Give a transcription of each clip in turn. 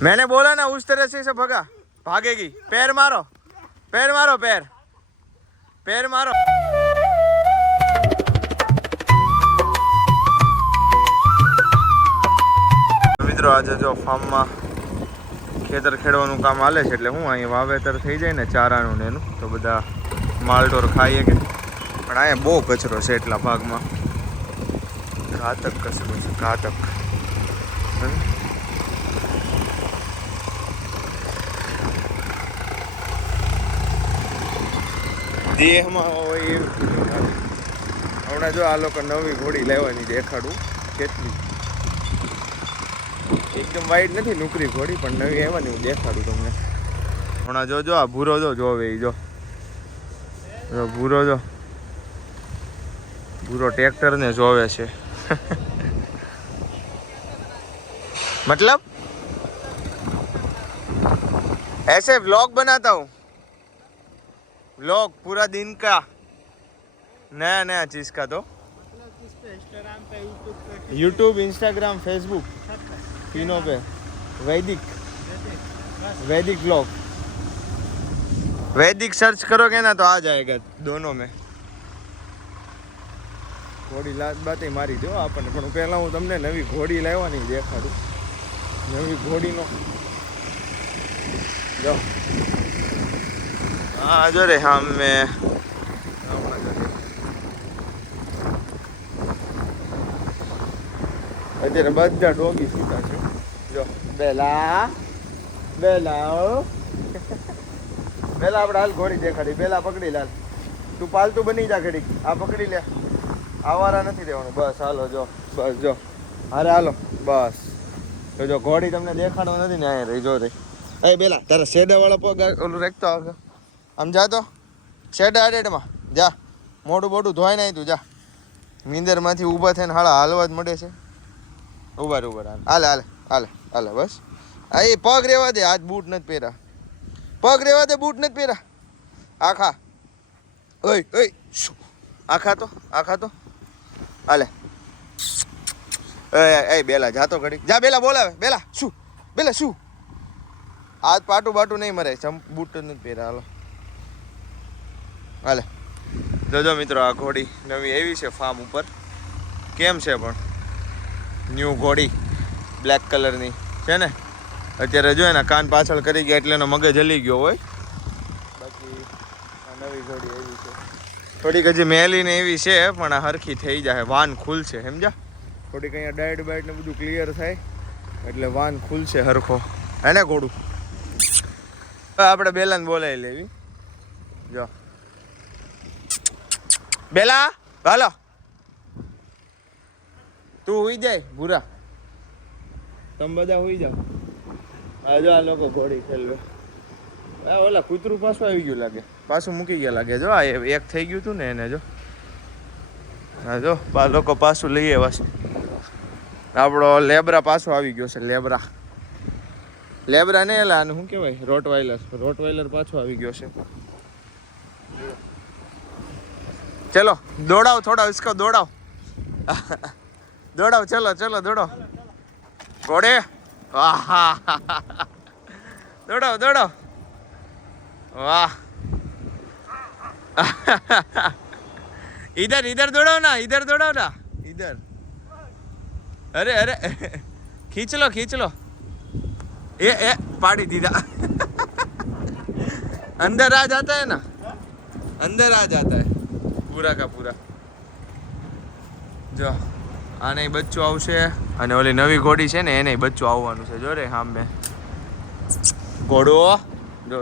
मैंने बोला ना उस तरह से भगा भागेगी पैर मारो पैर मारो पैर पैर मारो મિત્રો આજે જો ફાર્મમાં ખેતર ખેડવાનું કામ હાલે છે એટલે હું અહીંયા વાવેતર થઈ જાય ને ચારાનું ને એનું તો બધા માલઢોર ખાઈએ કે પણ અહીંયા બહુ કચરો છે એટલા ભાગમાં ઘાતક કચરો છે ઘાતક દેહમાં હોય હમણાં જો આ લોકો નવી ઘોડી લેવાની દેખાડું કેટલી એકદમ વાઈટ નથી નુકરી ઘોડી પણ નવી આવવાની હું દેખાડું તમને હમણાં જો આ ભૂરો જોવે એ જો ભૂરો ભૂરો ટ્રેક્ટર ને જોવે છે मतलब ऐसे व्लॉग बनाता हूँ व्लॉग पूरा दिन का नया नया चीज का तो यूट्यूब इंस्टाग्राम फेसबुक तीनों पे वैदिक व्लॉग वैदिक सर्च करोगे ना तो आ जाएगा दोनों में घोड़ी लात बात मारी दो આપણને પણ પહેલા હું તમને નવી ઘોડી લાવવાની દેખાડું નવી ઘોડીનો જો હા જો રે હા મેં અત્યારે બધા ડોગી સૂતા છે જો બેલા આપણે હાલ ઘોડી દેખાડી બેલા પકડી લાલ તું પાલતું બની જા ઘડી આ પકડી લે આવારા નથી રહેવાનું બસ હાલો જો બસ જો અરે હાલો બસ તો જો ઘોડી તમને દેખાડો નથી ને અહીંયા રહી જો રે એ બેલા તારા શેડાવાળા પગ ઓલું રાખતો આગળ આમ જા તો શેડા આડેડમાં જા મોઢું બોઢું ધોઈ નાય તું જા નીંદરમાંથી ઊભા થઈને હાલવા જ મળે છે ઉભા હાલે બસ આ એ પગ રેવા દે આજ બૂટ નથી પહેરા પગ રેવા દે બૂટ નથી પહેરા આખા ઓય આખા તો હાલે એ બેલા જાતો ઘડી જા બેલા બોલાવે બેલા શું આજ પાટું બાટું નહીં મરે બૂટ નથી પહેરા હાલો હાલે જોજો મિત્રો આ ઘોડી નવી એવી છે ફાર્મ ઉપર કેમ છે પણ ન્યૂ ઘોડી બ્લેક કલરની છે ને અત્યારે જો એના કાન પાછળ કરી ગયા એટલે એનો મગજ હલી ગયો હોય બાકી આ નવી ઘોડી એવી છે થોડીક હજી મેલી ને એવી છે પણ આ હરખી થઈ જાય વાન ખુલશે સમજા થોડીક અહીંયા ડાયટ બાયટ ને બધું ક્લિયર થાય એટલે વાન ખુલશે હરખો એને ઘોડું આપણે બેલાને બોલાવી લેવી જો બેલા હાલો તું હુઈ જાય ભૂરા તમે બધા હુઈ જાઓ હા જો આ લોકો ઘોડી ખેલવે ઓલા કૂતરું પાછું આવી ગયું લાગે પાછું મૂકી ગયા લાગે જો આ એક થઈ ગયું હતું ને એને જો હા જો લોકો પાછું લઈ આવ્યા છે આપણો લેબરા પાછો આવી ગયો છે લેબરા ને એલા આને શું કહેવાય રોટવાઇલર પાછો આવી ગયો છે ચલો દોડાવ થોડા इसको દોડાવ ચલો દોડો ઘોડે દોડાવ વાહ इधर दौड़ाओ ना इधर अरे खींच लो ये पाड़ी दीदा अंदर आ जाता है ना पूरा का पूरा જો આને બચ્ચું આવશે અને ઓલી નવી ઘોડી છે ને એને બચ્ચું આવવાનું છે જો રે સામે ઘોડો જો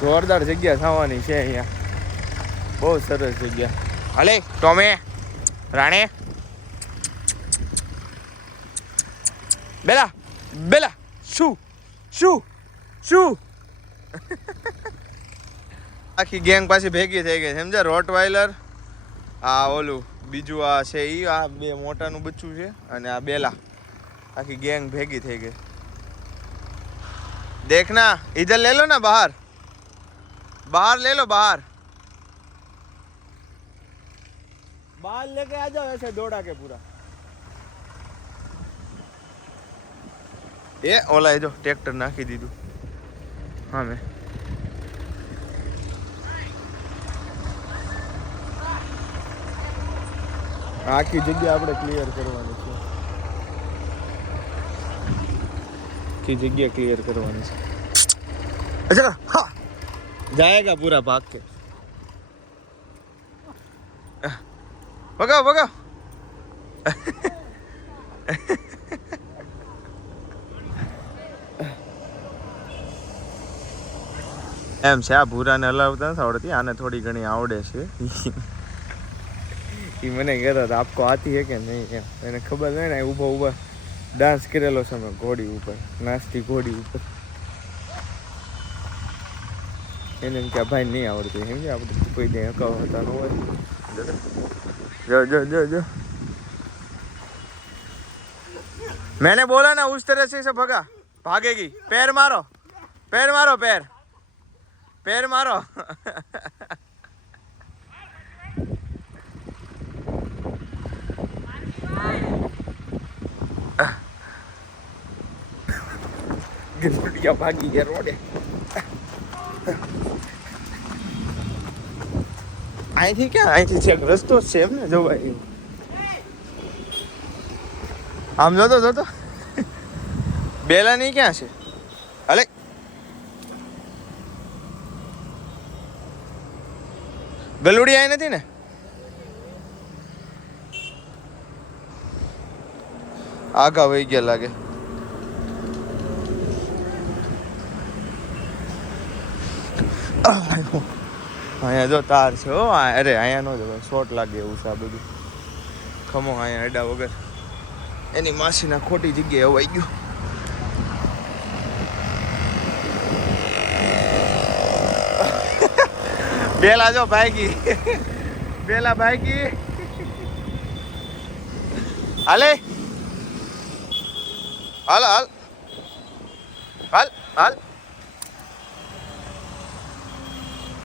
જોરદાર જગ્યા થવાની છે અહીંયા બહુ સરસ જગ્યા હાલે ટોમે રાણે બેલા શું આખી ગેંગ પાછી ભેગી થઈ ગઈ સમજા રોટવાઇલર આ ઓલું બીજું આ છે ઈ આ બે મોટાનું બચ્ચું છે અને આ બેલા આખી ગેંગ ભેગી થઈ ગઈ देखना इधर ले लो ना बाहर ले लो बाहर बाल लेके आ जाओ ऐसे दौड़ा के पूरा। ये ओला है जो ट्रैक्टर नाखी दीदू। हाँ मैं आखी जगह આપણે ક્લિયર કરવાની છે की जगह क्लियर करवानी है। अच्छा हाँ जाएगा पूरा भाग के भगाओ भगाओ એમ છે આ ભૂરાને હલાવતા નથી આવડતી, આને થોડી ઘણી આવડે છે એ મને કહેતો હતો આપકો આતી હે કે નહીં એમ, એને ખબર નહીં ને ઊભો ઊભા ડાન્સ કરેલો છે મેં ઘોડી ઉપર, નાસ્તી ઘોડી ઉપર, એને એમ કે ભાઈ નહીં આવડતું એમ કે આપણે કોઈ દે હકાવતા ન હોય। જો જો જો જો मैंने बोला ना उस तरह से भगा भागेगी। पैर मारो पैर मारो पैर पैर मारो ગંદુડિયા ભાગી ગયા રોડે। અહીંથી ક્યાં, અહીંથી છેક રસ્તો જ છે એમ ને જવાય। આમ જોતો જોતો બેલા ની ક્યાં છે? અલે ગલુડી આઈ નથી ને? આગા વહી ગયા લાગે। અહીંયા જો તાર છે હો, અરે અહીંયા નો જવાય, શોર્ટ લાગે એવું છે આ બધું। ખમો અહીંયા અડા વગર એની માસીના ખોટી જગ્યાએ અવાઈ ગયું। બેલા જો ભાગી, બેલા ભાગી। હાલે હાલ હાલ હાલ હાલ